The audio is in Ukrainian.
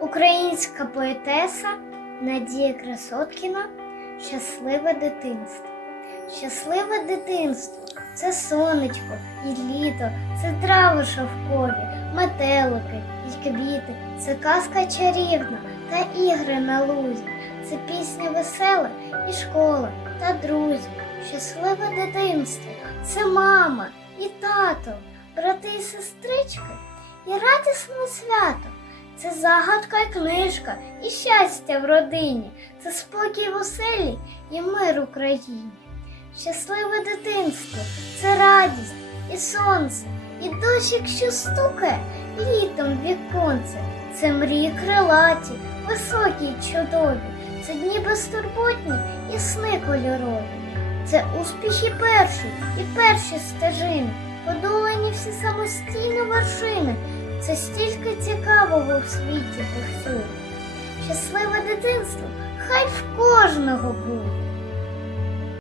Українська поетеса Надія Красоткіна Щасливе дитинство. Щасливе дитинство це сонечко і літо, це трави шовкові, метелики і квіти, це казка чарівна та ігри на лузі, це пісня весела і школа та друзі. Щасливе дитинство це мама і тато, брати і сестрички і радісне свято. Це загадка і книжка, і щастя в родині, це спокій в оселі і мир Україні. Щасливе дитинство це радість і сонце, і дощ, якщо стукає літом віконце. Це мрії крилаті, високі й чудові, це дні безтурботні і сни кольорові. Це успіхи перші і перші стежини, подолані всі самостійні вершини. Це стільки цікавого в світі повсюди. Щасливе дитинство хай в кожного буде.